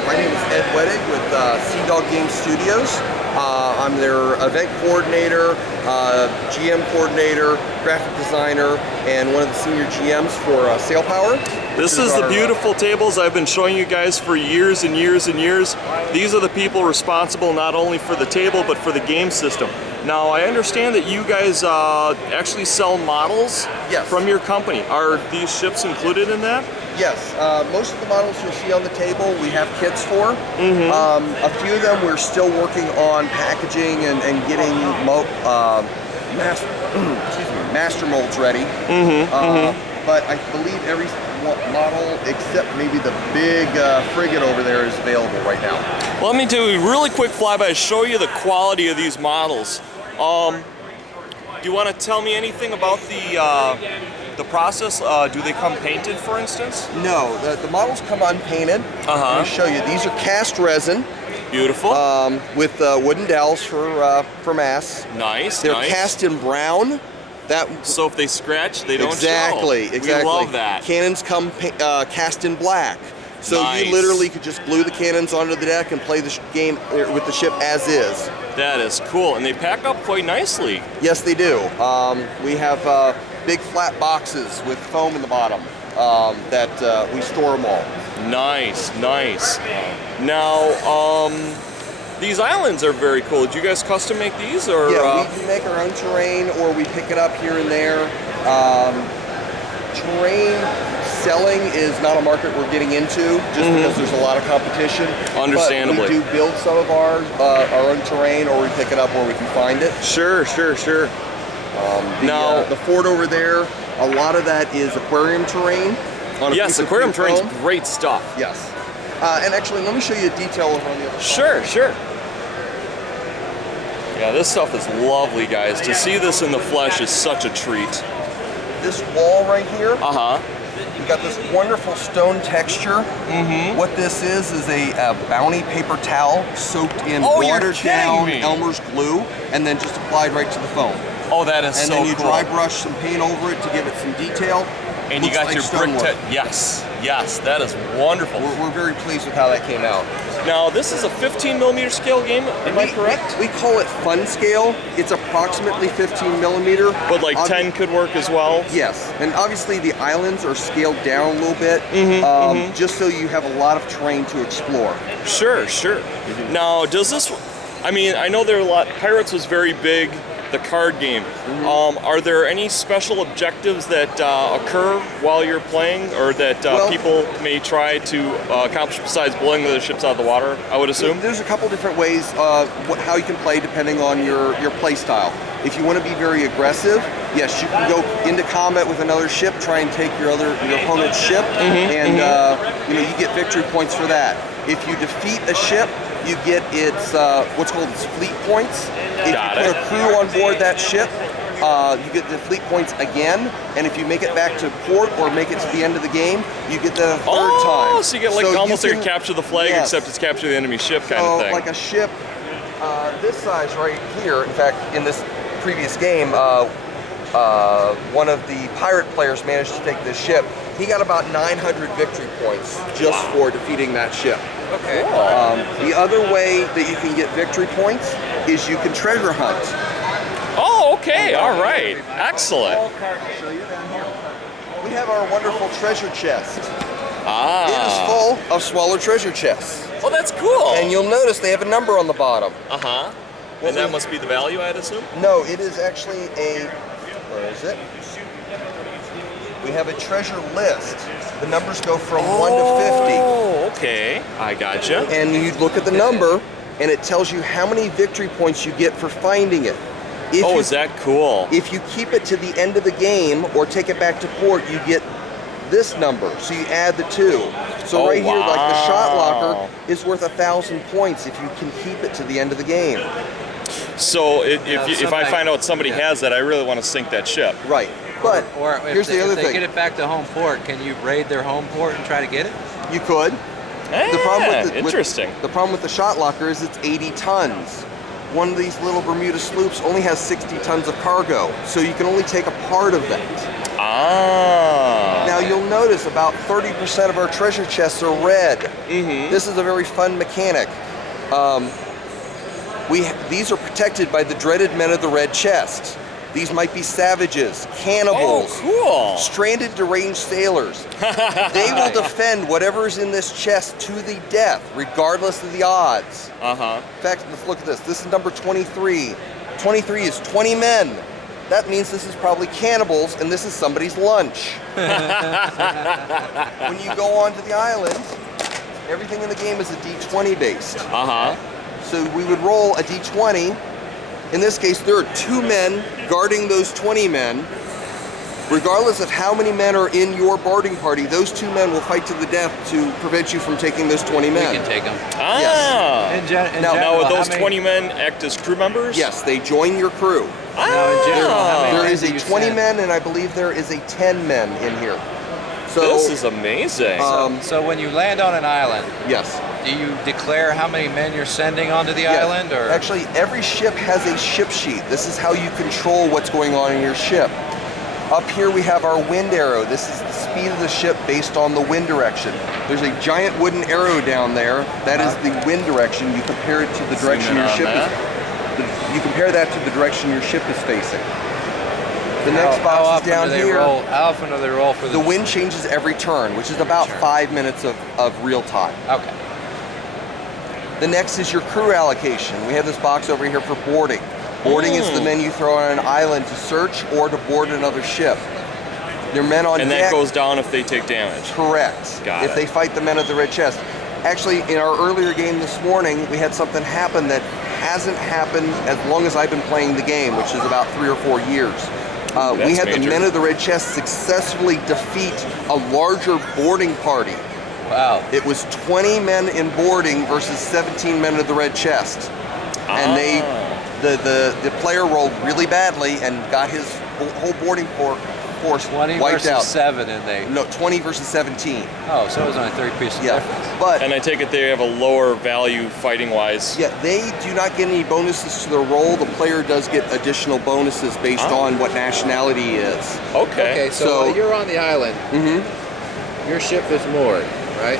Hi, my name is Ed Wettig with Sea Dog Game Studios. I'm their event coordinator, GM coordinator, graphic designer, and one of the senior GMs for Sail Power. This is the beautiful tables I've been showing you guys for years and years and years. These are the people responsible not only for the table but for the game system. Now I understand that you guys actually sell models from your company. Are these ships included in that? Yes, most of the models you'll see on the table we have kits for. A few of them we're still working on packaging and getting master molds ready. But I believe every model except maybe the big frigate over there is available right now. Well, let me do a really quick flyby to show you the quality of these models. Do you want to tell me anything about the process? Do they come painted, for instance? No, the models come unpainted. Let me show you. These are cast resin. Beautiful. With wooden dowels for mass. Nice. They're cast in brown. So if they scratch, they don't show. Exactly. We love that. Cannons come cast in black. So you literally could just glue the cannons onto the deck and play the game with the ship as is. That is cool, and they pack up quite nicely. Yes, they do. We have big flat boxes with foam in the bottom that we store them all. Nice. Now, these islands are very cool. Did you guys custom make these, or? Yeah, we do make our own terrain, or we pick it up here and there. Terrain selling is not a market we're getting into, just because there's a lot of competition. Understandably. But we do build some of our own terrain, or we pick it up where we can find it. Sure. Now, the fort over there, a lot of that is aquarium terrain. Yes, aquarium terrain's great stuff. Yes. And actually, let me show you a detail over on the other side. Sure. Yeah, this stuff is lovely, guys. To see this in the flesh is such a treat. This wall right here, you've got this wonderful stone texture. What this is a bounty paper towel soaked in watered down Elmer's glue and then just applied right to the foam. Oh, that is so cool. And then you dry brush some paint over it to give it some detail. And you got your brick yes, that is wonderful. We're very pleased with how that came out. Now, this is a 15mm scale game, am I correct? We call it fun scale. It's approximately 15mm. But like 10 could work as well? Yes, and obviously the islands are scaled down a little bit, just so you have a lot of terrain to explore. Sure. Now, does this, I mean, I know there are a lot, Pirates was very big, the card game. Are there any special objectives that occur while you're playing, or that people may try to accomplish besides blowing the ships out of the water, I would assume? There's a couple different ways how you can play depending on your play style. If you want to be very aggressive, yes, you can go into combat with another ship, try and take your opponent's ship, and you get victory points for that. If you defeat a ship, you get its what's called its fleet points. If you put a crew on board that ship, you get the fleet points again, and if you make it back to port or make it to the end of the game, you get the third time. So you get like almost like a capture the flag, except it's capture the enemy ship kind of thing. Like a ship this size right here, in fact, in this previous game, one of the pirate players managed to take this ship. He got about 900 victory points just for defeating that ship. Okay. The other way that you can get victory points is you can treasure hunt. Oh, okay. All right. Excellent. We have our wonderful treasure chest. It is full of smaller treasure chests. Oh, that's cool. And you'll notice they have a number on the bottom. And that must be the value, I'd assume? No, it is actually where is it? We have a treasure list. The numbers go from 1 to 50. Oh, okay. I gotcha. And you look at the number, and it tells you how many victory points you get for finding it. Is that cool? If you keep it to the end of the game or take it back to port, you get this number. So you add the 2. So right here, like the shot locker is worth 1,000 points if you can keep it to the end of the game. So if I find out somebody has that, I really want to sink that ship. Right. But here's the other thing. If they get it back to home port, can you raid their home port and try to get it? You could. Interesting. The problem with the shot locker is it's 80 tons. One of these little Bermuda sloops only has 60 tons of cargo, so you can only take a part of that. Ah. Now you'll notice about 30% of our treasure chests are red. This is a very fun mechanic. These are protected by the dreaded men of the red chest. These might be savages, cannibals, cool. stranded deranged sailors. They will defend whatever's in this chest to the death, regardless of the odds. In fact, let's look at this. This is number 23. 23 is 20 men. That means this is probably cannibals, and this is somebody's lunch. When you go onto the island, everything in the game is a D20 based. So we would roll a D20. In this case, there are 2 men guarding those 20 men. Regardless of how many men are in your boarding party, those 2 men will fight to the death to prevent you from taking those 20 men. We can take them. Yes. Now, would those 20 men act as crew members? Yes, they join your crew. Now, in general, how many There men is do a you 20 send? men, and I believe there is a 10 men in here. So This is amazing. So when you land on an island, yes. do you declare how many men you're sending onto the island, or Actually, every ship has a ship sheet. This is how you control what's going on in your ship. Up here we have our wind arrow. This is the speed of the ship based on the wind direction. There's a giant wooden arrow down there. That is the wind direction. You compare it to the direction your ship is. You compare that to the direction your ship is facing. The next how box is often down do they here. roll? How often do they roll for The wind changes every turn, which is about 5 minutes of real time. Okay. The next is your crew allocation. We have this box over here for boarding. Boarding is the men you throw on an island to search or to board another ship. Your men on and deck. that goes down if they take damage. Correct. Got if it. they fight the men of the red chest. Actually, in our earlier game this morning, we had something happen that hasn't happened as long as I've been playing the game, which is about 3 or 4 years. We had the major. men of the red chest successfully defeat a larger boarding party. Wow. It was 20 men in boarding versus 17 men of the red chest. And the player rolled really badly and got his whole boarding force 20 wiped versus out. 7, and they. No, 20 versus 17. Oh, so it was only 3 pieces Yeah, difference. but And I take it they have a lower value fighting wise. yeah, they do not get any bonuses to their roll. The player does get additional bonuses based on what nationality he is. Okay. Okay, so, So- while you're on the island, your ship is moored, right?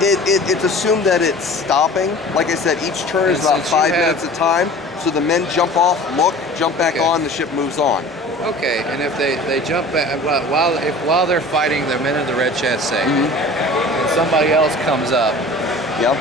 It's assumed that it's stopping. Like I said, each turn is And about since you 5 have- minutes of time. So the men jump off, look, jump back Okay. on, the ship moves on. Okay, and if they jump back while they're fighting the men of the red chest, say, and somebody else comes up, Yep.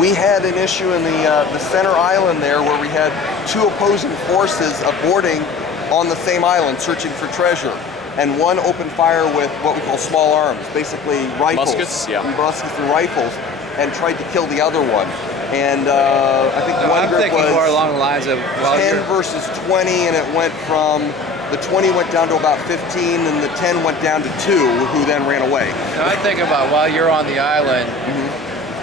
We had an issue in the center island there where we had 2 opposing forces boarding on the same island searching for treasure. And one opened fire with what we call small arms, basically rifles. Muskets, yeah. Muskets and rifles, and tried to kill the other one. And I think one I'm group thinking was more along the lines of 10 versus 20, and it went from the 20 went down to about 15, and the 10 went down to 2, who then ran away. I'm thinking about while you're on the island,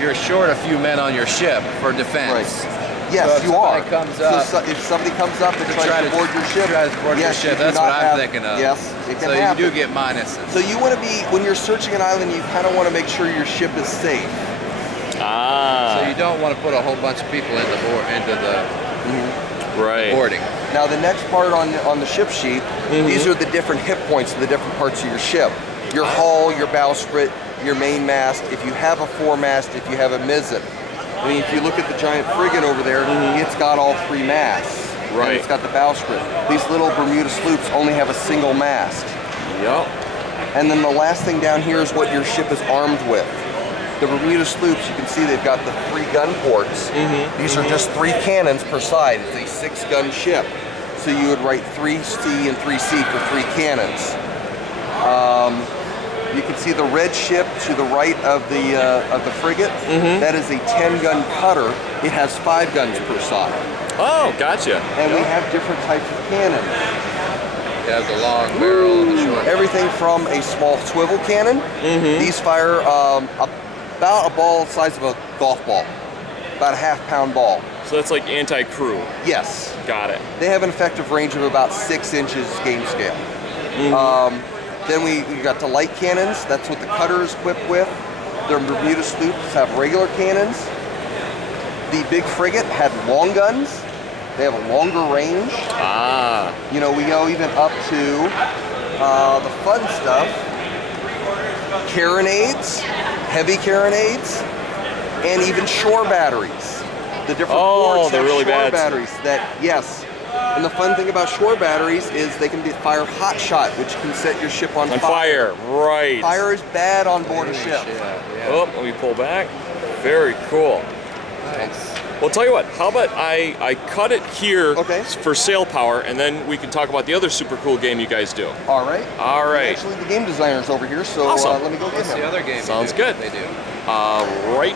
you're short a few men on your ship for defense. Yes, So if you are. somebody comes up- if somebody comes up and try tries to to board your ship, tries to board your yes, ship, you do that's not what I'm have- thinking of. Yes, it can So happen. you do get minuses. So you want to be, when you're searching an island, you kind of want to make sure your ship is safe. So you don't want to put a whole bunch of people into the Right. boarding. Now the next part on the ship sheet, these are the different hit points of the different parts of your ship. Your hull, your bowsprit, your main mast, if you have a foremast, if you have a mizzen. I mean, if you look at the giant frigate over there, it's got all 3 masts. Right. And it's got the bowsprit. These little Bermuda sloops only have a single mast. Yep. And then the last thing down here is what your ship is armed with. The Bermuda sloops, you can see they've got the 3 gun ports. These are just 3 cannons per side. It's a 6-gun ship. So you would write 3C and 3C for 3 cannons. You can see the red ship to the right of the frigate. That is a 10-gun cutter. It has 5 guns per side. Oh, gotcha. And we have different types of cannons. You have the long barrel and the short. Everything from a small swivel cannon. These fire about a ball the size of a golf ball, about a half-pound ball. So that's like anti-crew. Yes. Got it. They have an effective range of about 6 inches game scale. Then we got the light cannons. That's what the cutter is equipped with. Their Bermuda sloops have regular cannons. The big frigate had long guns. They have a longer range. You know, we go even up to the fun stuff. carronades, heavy carronades, and even shore batteries. The different Oh, ports they're have really shore bad. batteries that, yes. And the fun thing about shore batteries is they can be fire hot shot, which can set your ship on fire, right. Fire is bad on board a ship. Yeah. Oh, let me pull back. Very cool. Nice. Well, tell you what, how about I cut it here Okay. for sail power, and then we can talk about the other super cool game you guys do. All right. All right. Actually, the game designer's over here, so Awesome. let me go get What's him. the other game? Sounds you do? good. They do. Right